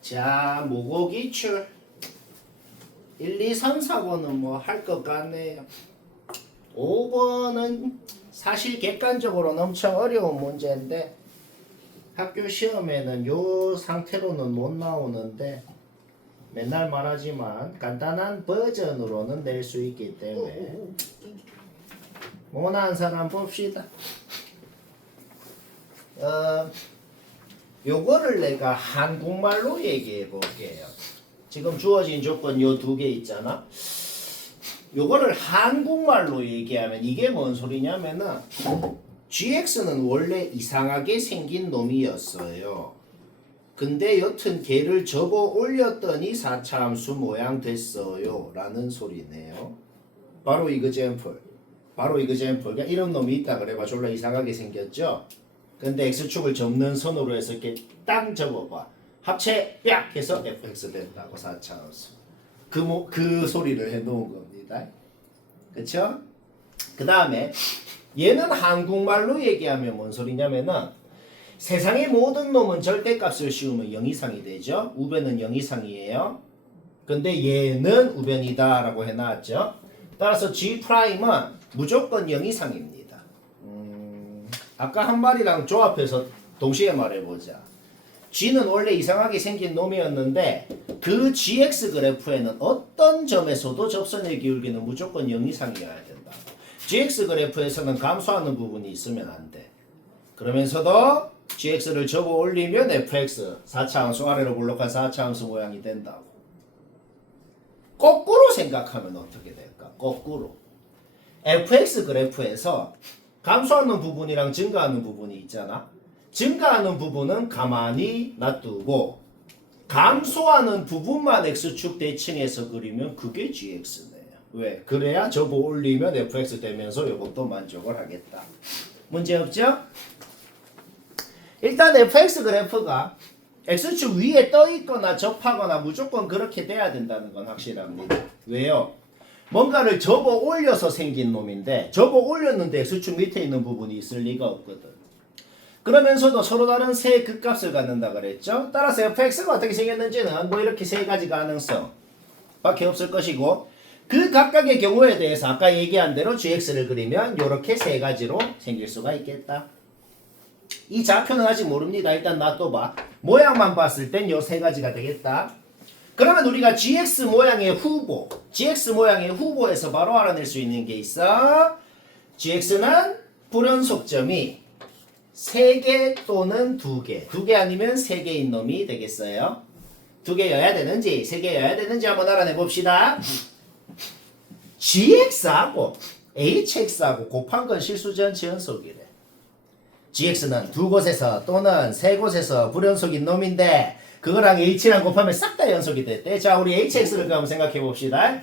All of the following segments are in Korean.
자, 모고기출 1, 2, 3, 4번은 뭐 할 것 같네요. 5번은 사실 객관적으로 엄청 어려운 문제인데 학교 시험에는 요 상태로는 못 나오는데 맨날 말하지만 간단한 버전으로는 낼 수 있기 때문에 원하는 사람 봅시다. 요거를 내가 한국말로 얘기해 볼게요. 지금 주어진 조건 요 두 개 있잖아. 요거를 한국말로 얘기하면 이게 뭔 소리냐면은 GX는 원래 이상하게 생긴 놈이었어요. 근데 여튼 걔를 접어 올렸더니 4차 함수 모양 됐어요 라는 소리네요. 바로 이그젠플. 그러니까 이런 놈이 있다 그래봐 졸라 이상하게 생겼죠. 근데 X축을 접는 선으로 해서 이렇게 딱 접어봐. 합체 약 해서 fx 된다고 4차 함수. 그 소리를 해놓은 겁니다. 그쵸? 그 다음에 얘는 한국말로 얘기하면 뭔 소리냐면은 세상의 모든 놈은 절대값을 씌우면 0 이상이 되죠. 우변은 0 이상이에요. 근데 얘는 우변이다 라고 해놨죠. 따라서 G'은 무조건 0 이상입니다. 아까 한 말이랑 조합해서 동시에 말해보자. G는 원래 이상하게 생긴 놈이었는데 그 GX 그래프에는 어떤 점에서도 접선의 기울기는 무조건 0 이상이어야 된다. GX 그래프에서는 감소하는 부분이 있으면 안 돼. 그러면서도 GX를 접어 올리면 fx 4차 함수 아래로 볼록한 4차 함수 모양이 된다고. 거꾸로 생각하면 어떻게 될까? 거꾸로. fx 그래프에서 감소하는 부분이랑 증가하는 부분이 있잖아. 증가하는 부분은 가만히 놔두고 감소하는 부분만 x축 대칭해서 그리면 그게 gx네요. 왜? 그래야 접어 올리면 fx 되면서 이것도 만족을 하겠다. 문제 없죠? 일단 fx 그래프가 x축 위에 떠 있거나 접하거나 무조건 그렇게 돼야 된다는 건 확실합니다. 왜요? 뭔가를 접어 올려서 생긴 놈인데 접어 올렸는데 x축 밑에 있는 부분이 있을 리가 없거든. 그러면서도 서로 다른 세 극값을 갖는다 그랬죠. 따라서 fx가 어떻게 생겼는지는 뭐 이렇게 세 가지 가능성 밖에 없을 것이고 그 각각의 경우에 대해서 아까 얘기한 대로 gx를 그리면 이렇게 세 가지로 생길 수가 있겠다. 이 좌표는 아직 모릅니다. 일단 놔둬봐. 모양만 봤을 땐 요 세 가지가 되겠다. 그러면 우리가 GX 모양의 후보에서 바로 알아낼 수 있는 게 있어. GX는 불연속점이 3개 또는 2개. 2개 아니면 3개인 놈이 되겠어요. 2개여야 되는지 3개여야 되는지 한번 알아내 봅시다. GX하고 HX하고 곱한 건 실수전치 연속이래. GX는 2곳에서 또는 3곳에서 불연속인 놈인데 그거랑 H랑 곱하면 싹 다 연속이 됐대. 자, 우리 HX를 한번 생각해 봅시다.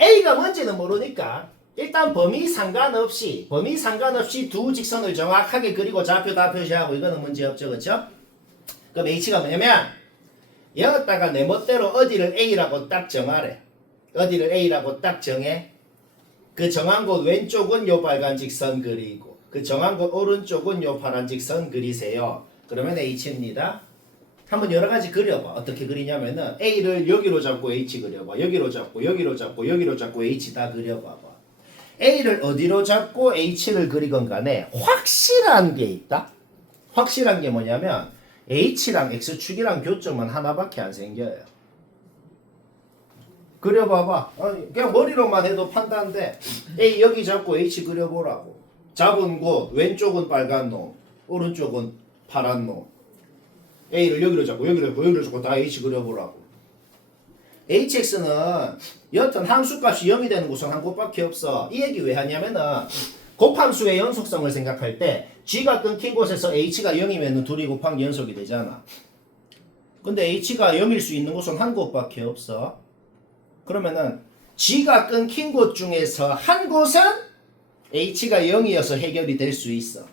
A가 뭔지는 모르니까 일단 범위 상관없이 두 직선을 정확하게 그리고 좌표 다 표시하고 이거는 문제 없죠. 그렇죠? 그럼 H가 뭐냐면 여기다가 내 멋대로 어디를 A라고 딱 정하래. 어디를 A라고 딱 정해. 그 정한 곳 왼쪽은 요 빨간 직선 그리고 그 정한 곳 오른쪽은 요 파란 직선 그리세요. 그러면 H입니다. 한번 여러 가지 그려봐. 어떻게 그리냐면은 A를 여기로 잡고 H 그려봐. 여기로 잡고 H 다 그려봐봐. A를 어디로 잡고 H를 그리건 간에 확실한 게 있다. 확실한 게 뭐냐면 H랑 X축이랑 교점은 하나밖에 안 생겨요. 그려봐봐. 그냥 머리로만 해도 판단돼. A 여기 잡고 H 그려보라고. 잡은 곳 왼쪽은 빨간 놈, 오른쪽은 파란 놈. A를 여기로 잡고 여기로 잡고 다 H 그려보라고. HX는 여튼 함수값이 0이 되는 곳은 한 곳밖에 없어. 이 얘기 왜 하냐면은 곱함수의 연속성을 생각할 때 G가 끊긴 곳에서 H가 0이면 둘이 곱한 연속이 되잖아. 근데 H가 0일 수 있는 곳은 한 곳밖에 없어. 그러면은 G가 끊긴 곳 중에서 한 곳은 H가 0이어서 해결이 될 수 있어.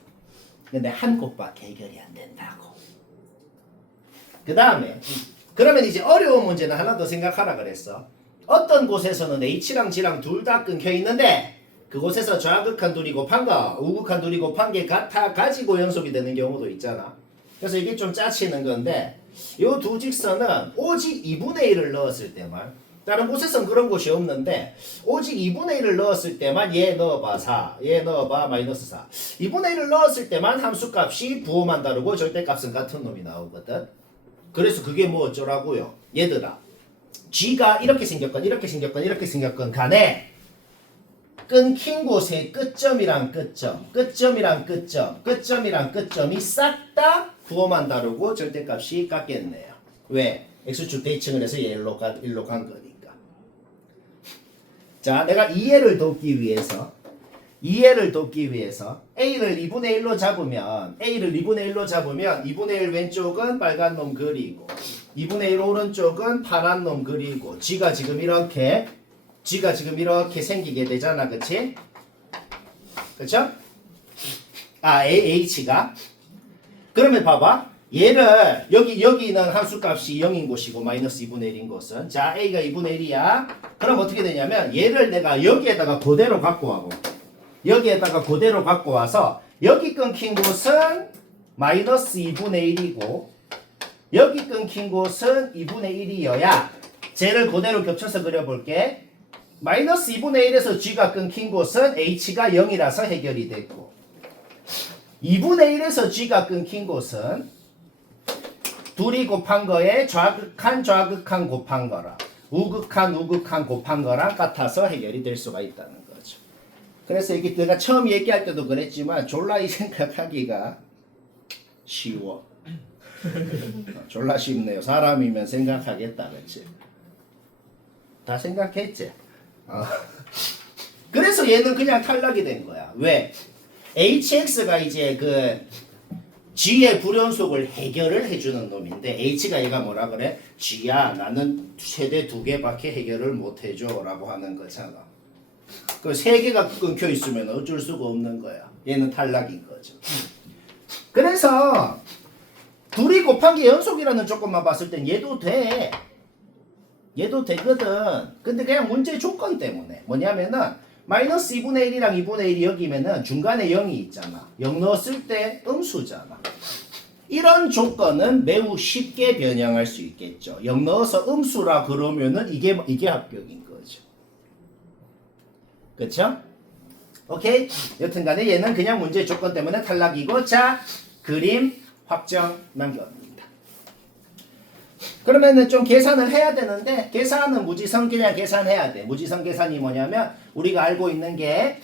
근데 한 곳밖에 해결이 안 된다고. 그 다음에 그러면 이제 어려운 문제는 하나 더 생각하라 그랬어. 어떤 곳에서는 H랑 G랑 둘 다 끊겨 있는데 그곳에서 좌극한 둘이 곱한 거 우극한 둘이 곱한 게 같아 가지고 연속이 되는 경우도 있잖아. 그래서 이게 좀 짜치는 건데 요 두 직선은 오직 2분의 1을 넣었을 때만 다른 곳에선 그런 곳이 없는데 오직 2분의 1을 넣었을 때만 얘 넣어봐 4, 얘 넣어봐 마이너스 4 2분의 1을 넣었을 때만 함수값이 부호만 다르고 절대값은 같은 놈이 나오거든. 그래서 그게 뭐 어쩌라고요. 얘들아 G가 이렇게 생겼건 이렇게 생겼건 이렇게 생겼건 간에 끊긴 곳의 끝점이랑 끝점, 끝점이랑 끝점, 끝점이랑 끝점이 싹 다 부호만 다르고 절대값이 같겠네요. 왜? X축 대칭을 해서 일로 간 거니까. 자, 내가 이해를 돕기 위해서 A를 2분의 1로 잡으면 2분의 1 왼쪽은 빨간 놈 그리고 2분의 1 오른쪽은 파란 놈 그리고 G가 지금 이렇게 생기게 되잖아. 그치? 그쵸? H가 그러면 봐봐. 얘를 여기는 함수값이 0인 곳이고 마이너스 2분의 1인 곳은 자 A가 2분의 1이야. 그럼 어떻게 되냐면 얘를 내가 여기에다가 그대로 갖고 와고 여기에다가 그대로 갖고 와서 여기 끊긴 곳은 마이너스 2분의 1이고 여기 끊긴 곳은 2분의 1이어야 쟤를 그대로 겹쳐서 그려볼게. 마이너스 2분의 1에서 G가 끊긴 곳은 H가 0이라서 해결이 됐고 2분의 1에서 G가 끊긴 곳은 둘이 곱한 거에 좌극한 곱한 거랑 우극한 곱한 거랑 같아서 해결이 될 수가 있다는 거죠. 그래서 이게 내가 처음 얘기할 때도 그랬지만 졸라 이 생각하기가 쉬워. 졸라 쉽네요. 사람이면 생각하겠다. 그치? 다 생각했지? 그래서 얘는 그냥 탈락이 된 거야. 왜? HX가 이제 그 G의 불연속을 해결을 해주는 놈인데 H가 얘가 뭐라 그래? G야 나는 최대 2개밖에 해결을 못 해줘 라고 하는 거잖아. 그 3개가 끊겨 있으면 어쩔 수가 없는 거야. 얘는 탈락인 거죠. 그래서 둘이 곱한 게 연속이라는 조건만 봤을 땐 얘도 돼. 얘도 되거든. 근데 그냥 문제 조건 때문에 뭐냐면은 마이너스 2분의 1이랑 2분의 1이 여기면은 중간에 0이 있잖아. 0 넣었을 때 음수잖아. 이런 조건은 매우 쉽게 변형할 수 있겠죠. 0 넣어서 음수라 그러면은 이게 합격인 거죠. 그쵸? 오케이? 여튼간에 얘는 그냥 문제 조건 때문에 탈락이고 자 그림 확정 남겨옵니다. 그러면은 좀 계산을 해야 되는데 계산은 무지성 그냥 계산해야 돼. 무지성 계산이 뭐냐면 우리가 알고 있는 게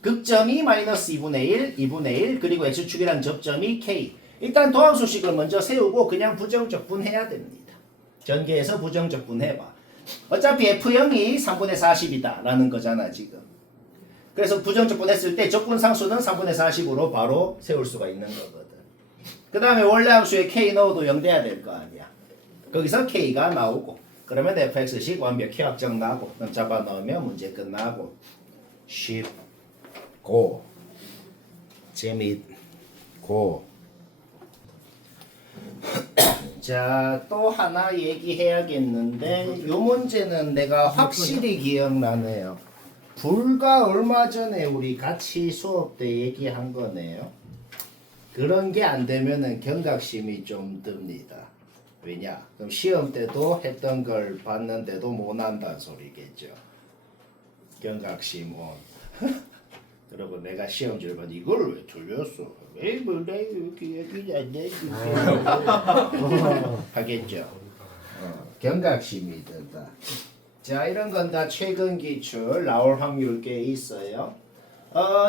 극점이 마이너스 2분의 1 그리고 x축이란 접점이 k. 일단 도함수식을 먼저 세우고 그냥 부정적분해야 됩니다. 전개해서 부정적분해봐. 어차피 f0이 3분의 40이다 라는 거잖아 지금. 그래서 부정적분했을 때 적분상수는 3분의 40으로 바로 세울 수가 있는 거거든. 그 다음에 원래 함수에 k 넣어도 0 돼야 될 거 아니야. 거기서 k가 나오고 그러면 fx식 완벽히 확정 나고 그럼 잡아 넣으면 문제 끝나고 쉽고 재밌고 자, 또 하나 얘기해야겠는데 요 문제는 내가 확실히 기억나네요. 불과 얼마 전에 우리 같이 수업 때 얘기한 거네요. 그런 게 안 되면은 경각심이 좀 듭니다. 왜냐? 그럼 시험 때도 했던 걸 봤는데도 못 한다는 소리겠죠. 경각심 온. 그리고 내가 시험지를 봤는데 이걸 왜 틀렸어? 왜 내가 이렇게 얘기 안 해? 하겠죠. 경각심이 든다. 자, 이런 건 다 최근 기출 나올 확률 꽤 있어요.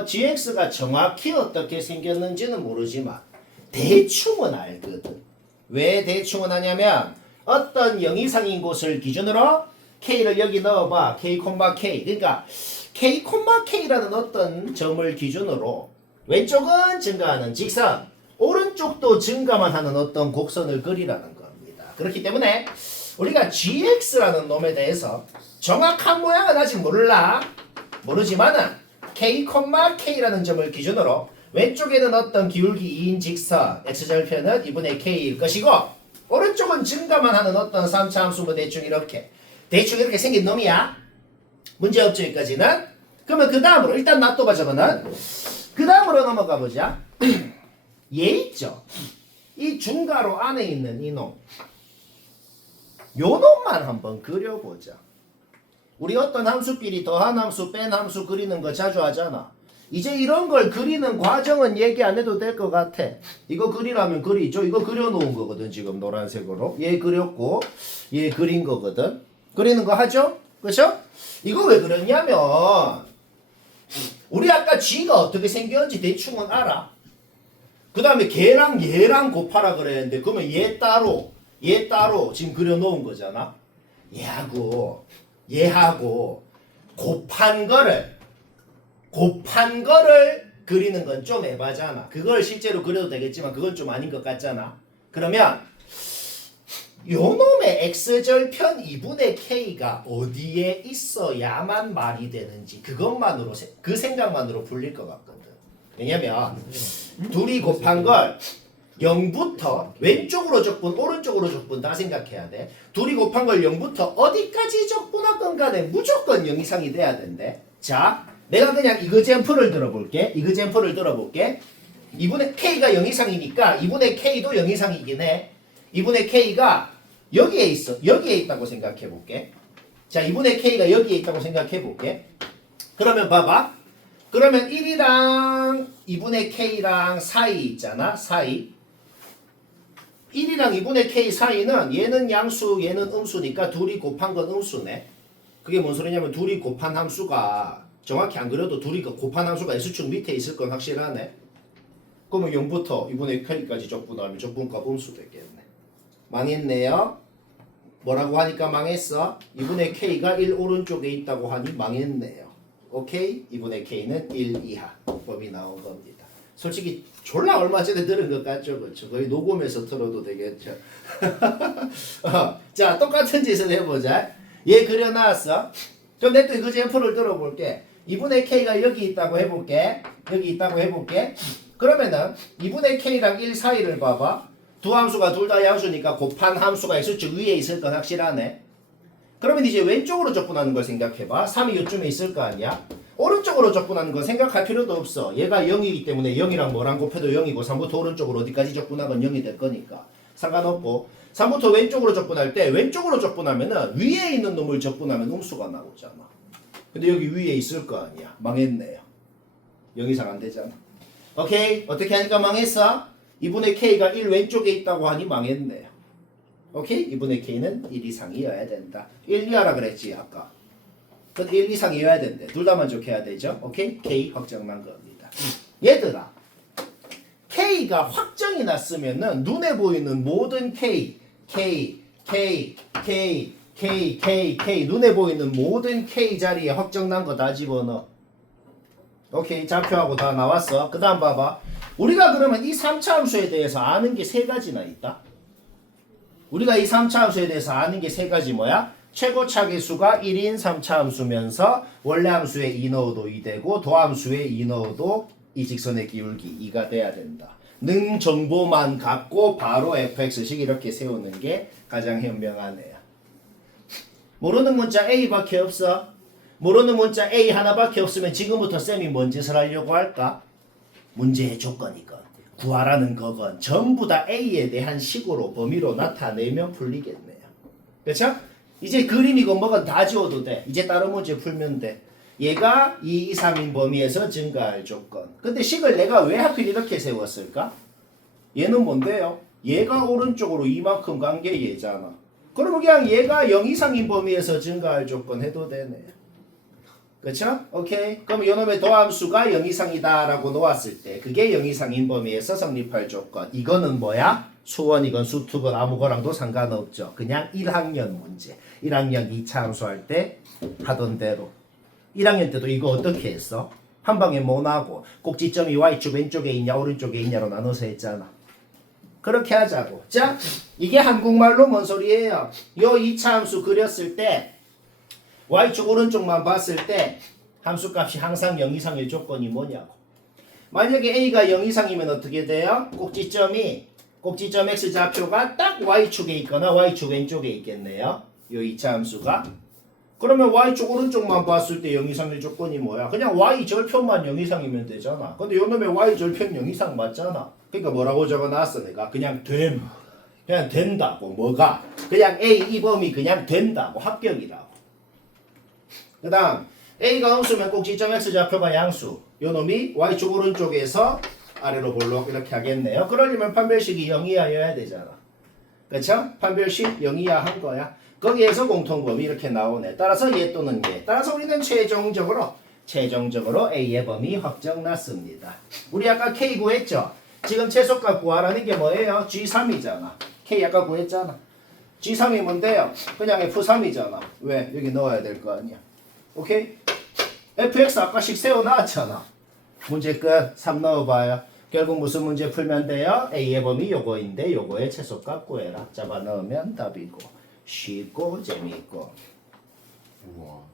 GX가 정확히 어떻게 생겼는지는 모르지만 대충은 알거든. 왜 대충은 하냐면 어떤 0 이상인 곳을 기준으로 K를 여기 넣어봐. K, K. 그러니까 K, K라는 어떤 점을 기준으로 왼쪽은 증가하는 직선, 오른쪽도 증가만 하는 어떤 곡선을 그리라는 겁니다. 그렇기 때문에 우리가 GX라는 놈에 대해서 정확한 모양은 아직 모르지만은 K, K라는 점을 기준으로 왼쪽에는 어떤 기울기 2인 직선 x절편은 2분의 k일 것이고 오른쪽은 증가만 하는 어떤 3차 함수 뭐 대충 이렇게 생긴 놈이야. 문제없죠 여기까지는. 그러면 그 다음으로 일단 놔둬봐 저거는. 그 다음으로 넘어가 보자. 얘 있죠. 이 중괄호 안에 있는 이놈 요 놈만 한번 그려보자. 우리 어떤 함수끼리 더한 함수 뺀 함수 그리는 거 자주 하잖아. 이제 이런 걸 그리는 과정은 얘기 안 해도 될 것 같아. 이거 그리라면 그리죠. 이거 그려놓은 거거든. 지금 노란색으로 얘 그렸고 얘 그린 거거든. 그리는 거 하죠? 그렇죠? 이거 왜 그러냐면 우리 아까 G가 어떻게 생겼는지 대충은 알아. 그 다음에 걔랑 얘랑 곱하라 그랬는데 그러면 얘 따로 지금 그려놓은 거잖아. 얘하고 곱한 거를 그리는 건 좀 에바잖아. 그걸 실제로 그려도 되겠지만 그건 좀 아닌 것 같잖아. 그러면 요 놈의 x절편 2분의 k가 어디에 있어야만 말이 되는지 그것만으로 그 생각만으로 풀릴 것 같거든. 왜냐면 둘이 곱한 걸 0부터 왼쪽으로 적분 오른쪽으로 적분 다 생각해야 돼. 둘이 곱한 걸 0부터 어디까지 적분하건 간에 무조건 0 이상이 돼야 된대. 자, 내가 그냥 이그젠플을 들어볼게. 2분의 k가 0 이상이니까 2분의 k도 0 이상이긴 해. 2분의 k가 여기에 있어. 여기에 있다고 생각해 볼게. 자, 2분의 k가 여기에 있다고 생각해 볼게. 그러면 봐봐. 그러면 1이랑 2분의 k랑 사이 있잖아. 사이. 1이랑 2분의 k 사이는 얘는 양수, 얘는 음수니까 둘이 곱한 건 음수네. 그게 뭔 소리냐면 둘이 곱한 함수가 정확히 안 그려도 둘이 곱한 함수가 S축 밑에 있을 건 확실하네. 그러면 0부터 2분의 k까지 적분하면 적분값 음수 되겠네. 망했네요. 뭐라고 하니까 망했어? 2분의 k가 1 오른쪽에 있다고 하니 망했네요. 오케이? 2분의 k는 1 이하 법이 나온 겁니다. 솔직히 졸라 얼마 전에 들은 것 같죠? 그렇죠? 거의 녹음해서 틀어도 되겠죠? 자, 똑같은 짓을 해보자. 얘 그려놨어. 그럼 내가 또 이거 젠플을 들어볼게. 2분의 k가 여기 있다고 해볼게. 그러면은 2분의 k랑 1 사이를 봐봐. 두 함수가 둘 다 양수니까 곱한 함수가 S축 위에 있을 건 확실하네. 그러면 이제 왼쪽으로 적분하는 걸 생각해봐. 3이 이쯤에 있을 거 아니야? 오른쪽으로 적분하는 건 생각할 필요도 없어. 얘가 0이기 때문에 0이랑 뭐랑 곱해도 0이고 3부터 오른쪽으로 어디까지 적분하건 0이 될 거니까 상관없고 3부터 왼쪽으로 적분할 때 왼쪽으로 적분하면은 위에 있는 놈을 적분하면 음수가 나오잖아. 근데 여기 위에 있을 거 아니야. 망했네요. 0 이상 안 되잖아. 오케이? 어떻게 하니까 망했어? 2분의 k가 1 왼쪽에 있다고 하니 망했네요. 오케이? 2분의 k는 1 이상이어야 된다. 1 이하라 그랬지 아까. 그 1 이상이어야 된대. 둘 다 만족해야 되죠. 오케이? k 확정난 겁니다. 얘들아, k가 확정이 났으면은 눈에 보이는 모든 k 눈에 보이는 모든 k 자리에 확정난 거 다 집어넣어. 오케이, 좌표하고 다 나왔어. 그 다음 봐봐. 우리가 그러면 이 3차 함수에 대해서 아는 게 3가지나 있다. 우리가 이 3차 함수에 대해서 아는 게 3가지 뭐야? 최고 차계수가 1인 3차 함수면서 원래 함수에 2 넣어도 2 되고 도함수에 2 넣어도 이 직선의 기울기 2가 돼야 된다. 능 정보만 갖고 바로 fx식 이렇게 세우는 게 가장 현명하네요. 모르는 문자 A밖에 없어. 모르는 문자 A 하나밖에 없으면 지금부터 쌤이 뭔 짓을 하려고 할까? 문제의 조건이건 구하라는 거건 전부 다 A에 대한 식으로 범위로 나타내면 풀리겠네요. 그렇죠? 이제 그림이건 뭐건 다 지워도 돼. 이제 다른 문제 풀면 돼. 얘가 2, 2, 3인 범위에서 증가할 조건. 근데 식을 내가 왜 하필 이렇게 세웠을까? 얘는 뭔데요? 얘가 오른쪽으로 이만큼 간 게 얘잖아. 그러면 그냥 얘가 0 이상인 범위에서 증가할 조건 해도 되네. 그쵸? 오케이. 그럼 이놈의 도함수가 0 이상이다 라고 놓았을 때 그게 0 이상인 범위에서 성립할 조건. 이거는 뭐야? 수원이건 수투건 아무거랑도 상관없죠. 그냥 1학년 문제. 1학년 2차 함수할 때 하던 대로. 1학년 때도 이거 어떻게 했어? 한 방에 뭐 나고 꼭지점이 y축 왼쪽에 있냐 오른쪽에 있냐로 나눠서 했잖아. 그렇게 하자고. 자, 이게 한국말로 뭔 소리예요? 요 2차 함수 그렸을 때 y축 오른쪽만 봤을 때 함수값이 항상 0 이상의 조건이 뭐냐고. 만약에 a가 0 이상이면 어떻게 돼요? 꼭지점 x좌표가 딱 y축에 있거나 y축 왼쪽에 있겠네요. 요 2차 함수가. 그러면 y축 오른쪽만 봤을 때 0 이상의 조건이 뭐야? 그냥 y 절편만 0 이상이면 되잖아. 근데 요놈의 y 절편 0 이상 맞잖아. 그러니까 뭐라고 적어놨어 내가? 그냥 됨. 그냥 된다고. 뭐가? 그냥 A 이 범위 그냥 된다고. 합격이라고. 그 다음 A가 음수면 꼭 지점 X 좌표가 양수. 요놈이 y축 오른쪽에서 아래로 볼록 이렇게 하겠네요. 그러려면 판별식이 0 이하여야 되잖아. 그쵸? 판별식 0 이하 한 거야. 거기에서 공통범위 이렇게 나오네. 따라서 얘 또는 얘. 따라서 우리는 최종적으로 A의 범위 확정났습니다. 우리 아까 K 구했죠? 지금 최소값 구하라는 게 뭐예요? G3이잖아. K 아까 구했잖아. G3이 뭔데요? 그냥 F3이잖아. 왜? 여기 넣어야 될 거 아니야. 오케이? FX 아까씩 세워놨잖아. 문제 끝. 3 넣어봐요. 결국 무슨 문제 풀면 돼요? A의 범위 요거인데 요거의 최소값 구해라. 잡아 넣으면 답이고 쉽고 재미있고. 우와.